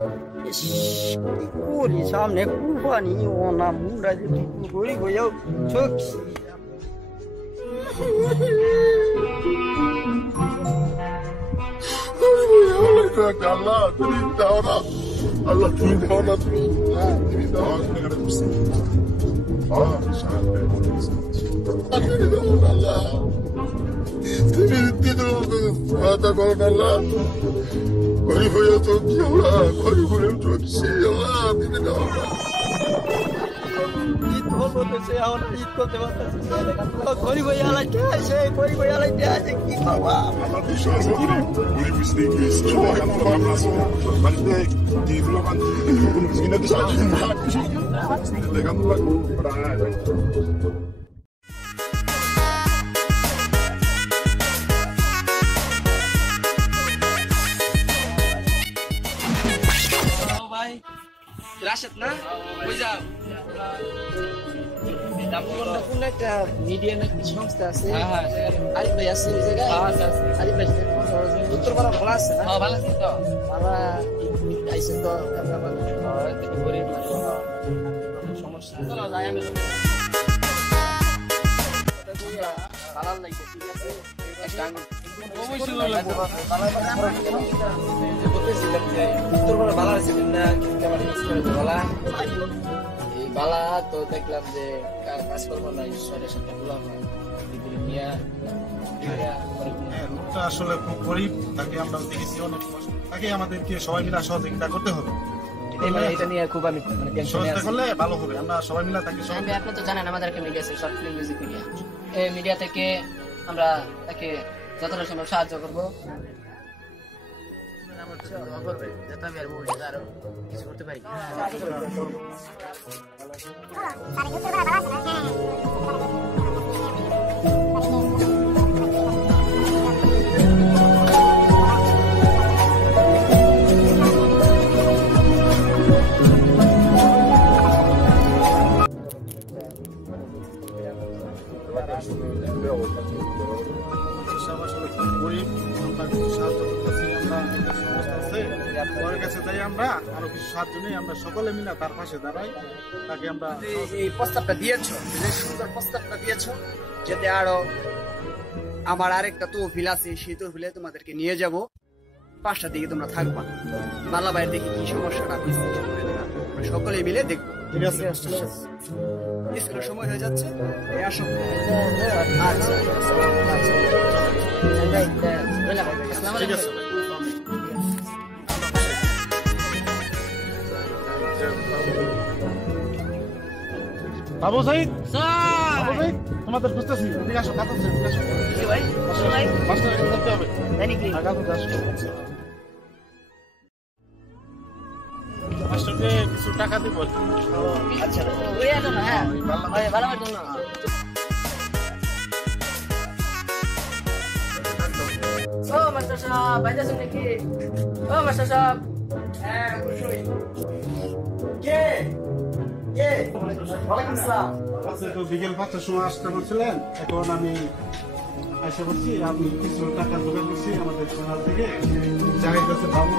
ইস, কি করি সামনে কুরবানি ও না মুন্ডা যে গরিব হয়েও চোখি আল্লাহ তুমি দাও না, আল্লাহ তুমি দাও না, তুমি দাও আল্লাহ তুমি দিতে মাথা করো না আল্লাহ, গরিব হয়ে তো কি আমরা গরিব হয়ে চলছি আল্লাহ তুমি দাও না। ঈদ বলতেছে এখন ঈদ করতে পারতেছে গরিব হয়ে আলাইতে আছে গরিব হয়ে আলাইতে আছে কি বাবা Allah বিশ্বাস করো গরিব ইসলামী সবাই আমরা বাংলাদেশ মানে di vlogan sino di sana legal ভাই রাশেদ না কই যাও একটা মিডিয়া না কিছু সংস্থা আছে হ্যাঁ আরিফ ভাই আছে ওই জায়গায় আরিফ ভাই উত্তরপাড়া ভালো আছে না হ্যাঁ ভালো আছি তো আমরা আইসে তো ক্যামেরাম্যান একটু গরিব সমস্যা চলো যাই আমি ভালো লাগে ঠিক আছে অবশ্যই উত্তরপাড়া ভালো আছে না ক্যামেরা ইউজ করে ভালো এই বালা তো দেখলাম যে কাজ করবো না ঈশ্বরের সাথে বললাম নিয়ে লোকটা আসলে খুব গরিব, তাকে আমরা দেখেছি অনেক কষ্ট, তাকে আমাদেরকে সবাই মিলে সহযোগিতা করতে হবে। এটা নিয়ে খুব আমি সহযোগিতা করলে ভালো হবে, আমরা সবাই মিলে তাকে আপনি তো জানেন আমাদের একটা মিডিয়া আছে শর্ট ফিল্ম মিউজিক মিডিয়া। এই মিডিয়া থেকে আমরা তাকে যতটা সম্ভব সাহায্য করবো। যাতে আমি আরো কিছু করতে পারি। আসলে খুব গরিব, আমরা কিছু সাহায্য করতেছি, আমরা একটা সংস্থা আছে ওর কাছে যাই, আমরা আরো কিছু সাহায্য নেই, আমরা সকলে মিলে তার পাশে দাঁড়াই, তাকে আমরা এই প্রস্তাবটা দিয়েছো, যে সুন্দর প্রস্তাবটা দিয়েছো, যাতে আরো আমার আরেকটা তহবিল আছে, সেই তহবিলে তোমাদেরকে নিয়ে যাব, 5টা দিকে তোমরা থাকবা, মাল্লা ভাইয়ের দেখি কি সমস্যাটা আমরা সকলে মিলে দেখবো। ঠিক আছে স্কুলের সময় হয়ে যাচ্ছে, আসো। ঠিক আছে বাবু সাইদ, বাবু সাইদ তোমাদের বুঝতেছি, এদিকে আসো, কাজ আছে, এদিকে আসো। মাস্টার এখানে করতে হবে, কাজ আছে, আসো। মাস্টারকে কিছু টাকা দিব। আচ্ছা ওই আছে না, হ্যাঁ ভালো আমার জন্য। ও মাস্টার সাহেব বাইরে আছেন নাকি? ও মাস্টার সাহেব। হ্যাঁ অবশ্যই। কে কে ওয়ালাইকুম আসসালাম। আচ্ছা, তো বিকেল 5টার সময় আসতে বলছিলেন, এখন আমি এসে বলছি, আমি কিছু টাকা জোগাড় করছি আমাদের সোনার থেকে, যাই কাছে ভাবো